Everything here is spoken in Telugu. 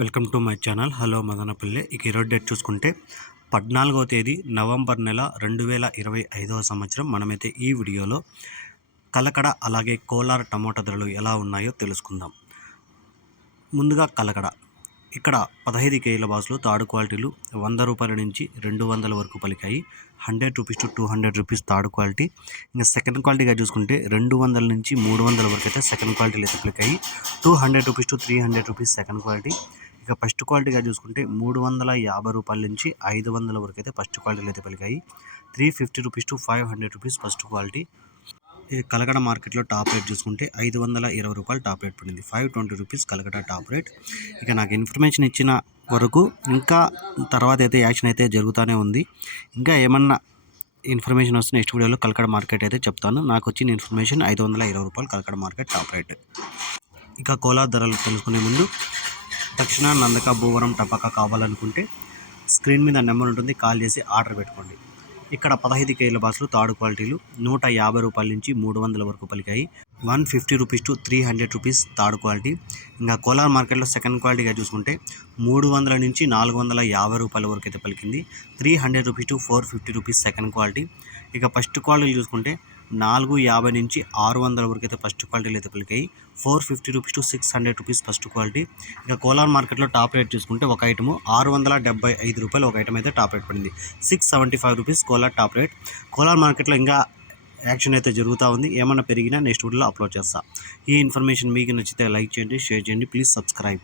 Welcome to my channel. Hello Madanapalle. ఇక ఈరోజు డేట్ చూసుకుంటే పద్నాలుగవ తేదీ నవంబర్ నెల రెండు వేల ఇరవై ఐదవ సంవత్సరం. మనమైతే ఈ వీడియోలో కలకడ అలాగే కోలార్ టమోటా ధరలు ఎలా ఉన్నాయో తెలుసుకుందాం. ముందుగా కలకడ. ఇక్కడ పదహైదు కేజీల బాసులు తాడు క్వాలిటీలు వంద రూపాయల నుంచి రెండు వందల వరకు పలికాయి. Hundred rupees to two hundred rupees third quality. ఇంకా సెకండ్ క్వాలిటీగా చూసుకుంటే రెండు వందల నుంచి మూడు వందల వరకు అయితే సెకండ్ క్వాలిటీలు అయితే పలికాయి. Two hundred rupees to three hundred rupees second quality. ఇక ఫస్ట్ క్వాలిటీగా చూసుకుంటే మూడు వందల యాభై రూపాయల నుంచి ఐదు వందల వరకు అయితే ఫస్ట్ క్వాలిటీలు అయితే పలికాయి three fifty rupees to five hundred rupees first quality. ఈ కలకడ మార్కెట్లో టాప్ రేట్ చూసుకుంటే ఐదు వందల ఇరవై రూపాయలు టాప్ రేట్ పడింది. Five twenty rupees Kalakada top rate. ఇక నాకు ఇన్ఫర్మేషన్ ఇచ్చిన వరకు ఇంకా తర్వాత అయితే యాక్షన్ అయితే జరుగుతూనే ఉంది. ఇంకా ఏమన్నా ఇన్ఫర్మేషన్ వస్తే నెక్స్ట్ వీడియోలో కలకడ మార్కెట్ అయితే చెప్తాను. నాకు వచ్చిన ఇన్ఫర్మేషన్ ఐదు వందల ఇరవై రూపాయలు కలకడ మార్కెట్ టాప్ రేట్. ఇక కోలార్ ధరలు తెలుసుకునే ముందు తక్షణ నందక భూవరం టపాకా కావాలనుకుంటే స్క్రీన్ మీద నెంబర్ ఉంటుంది కాల్ చేసి ఆర్డర్ పెట్టుకోండి. ఇక్కడ పదహైదు కేజీల బాసులు తాడు క్వాలిటీలు నూట యాభై రూపాయల నుంచి మూడు వందల వరకు పలికాయి. One fifty rupees to three hundred rupees తాడు క్వాలిటీ. ఇంకా కోలార్ మార్కెట్లో సెకండ్ క్వాలిటీగా చూసుకుంటే మూడు వందల నుంచి నాలుగు వందల యాభై రూపాయల వరకు అయితే పలికింది. Three hundred rupees to four fifty rupees second quality. ఇక ఫస్ట్ క్వాలిటీ చూసుకుంటే నాలుగు యాభై నుంచి ఆరు వందల వరకు అయితే ఫస్ట్ క్వాలిటీలు అయితే పలికాయి. Four fifty rupees to six hundred rupees first quality. ఇక కోలార్ మార్కెట్లో టాప్ రేట్ చూసుకుంటే ఒక ఐటమ్ ఆరు వందల డెబ్బై ఐదు రూపాయలు ఒక ఐటమ్ అయితే టాప్ రేట్ పడింది. Six seventy five rupees Kolar top rate. Kolar మార్కెట్లో ఇంకా యాక్షన్ అయితే జరుగుతూ ఉంది. ఏమైనా పెరిగినా నెక్స్ట్ వీడియోలో అప్లోడ్ చేస్తా. ఈ ఇన్ఫర్మేషన్ మీకు నచ్చితే లైక్ చేయండి షేర్ చేయండి. Please subscribe.